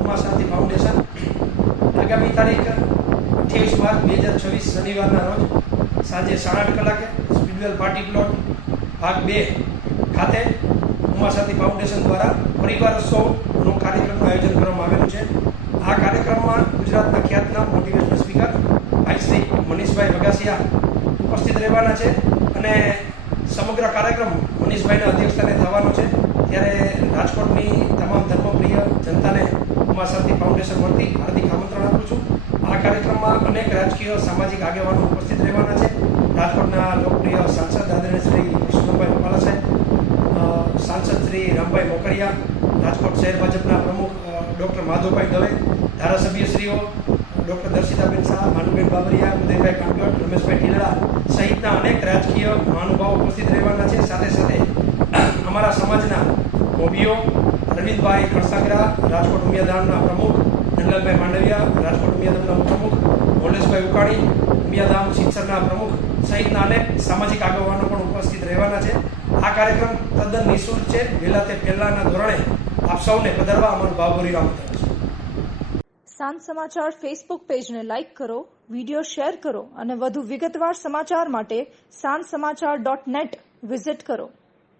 ઉમા શાંતિ foundation આગામી તારીખ 28 March 2026 શનિવારના રોજ સાંજે 8:30 કલાકે સ્પીડવેલ પાર્ટી પ્લોટ ભાગ 2 ખાતે ઉમા શાંતિ ફાઉન્ડેશન દ્વારા પરિવાર ઉત્સવનો કાર્યક્રમનું આયોજન કરવામાં આવેલું છે। આ કાર્યક્રમમાં ગુજરાતના ખ્યાતનામ મોટિવેશનલ સ્પીકર ભાઈ શ્રી મનીષભાઈ વગાસિયા ઉપસ્થિત રહેવાના છે અને સમગ્ર કાર્યક્રમ મનીષભાઈના અધ્યક્ષસ્થાને થવાનો છે। ત્યારે રાજકોટની તમામ ધર્મપ્રિય જનતાને ઉમા શાંતિ ફાઉન્ડેશન વતી હાર્દિક આમંત્રણ આપું છું। આ કાર્યક્રમમાં અનેક રાજકીય સામાજિક આગેવાનો ઉપસ્થિત રહેવાના છે। રાજકોટના લોકપ્રિય સાંસદ આદરણીય શ્રી વિષ્ણુભાઈ રૂપાલા સાહેબ, સાંસદ શ્રી રામભાઈ મોકરિયા, રાજકોટ શહેર ભાજપના પ્રમુખ ડૉક્ટર માધવભાઈ દવે, ધારાસભ્યશ્રીઓ ડૉક્ટર દર્શિતાબેન શાહ, માનુબેન બાબરિયા, ઉદયભાઈ કાંગટ, રમેશભાઈ ટીલડા સહિતના અનેક રાજકીય મહાનુભાવો ઉપસ્થિત રહેવાના છે। સાથે સાથે અમારા સમાજના મોભીઓ અરવિંદભાઈ ખણસાગરા, રાજકોટ ઉમિયાધામના પ્રમુખ નંદલાલભાઈ માંડવિયા, રાજકોટ ઉમિયાધામના ઉપપ્રમુખ મોલેશભાઈ ઉકાણી, ઉમિયાધામ સિંચરના પ્રમુખ સહિતના અનેક સામાજિક આગેવાનો પણ ઉપસ્થિત રહેવાના છે। આ કાર્યક્રમ તદ્દન નિઃશુલ્ક છે। વહેલા તે પહેલાના ધોરણે આપ સૌને પધારવા અમારું ભાવભર્યું આમંત્રણ છે। સાંજ સમાચાર ફેસબુક પેજને લાઇક કરો, વિડીયો શેર કરો અને વધુ વિગતવાર સમાચાર માટે sanssamachar.net વિઝિટ કરો।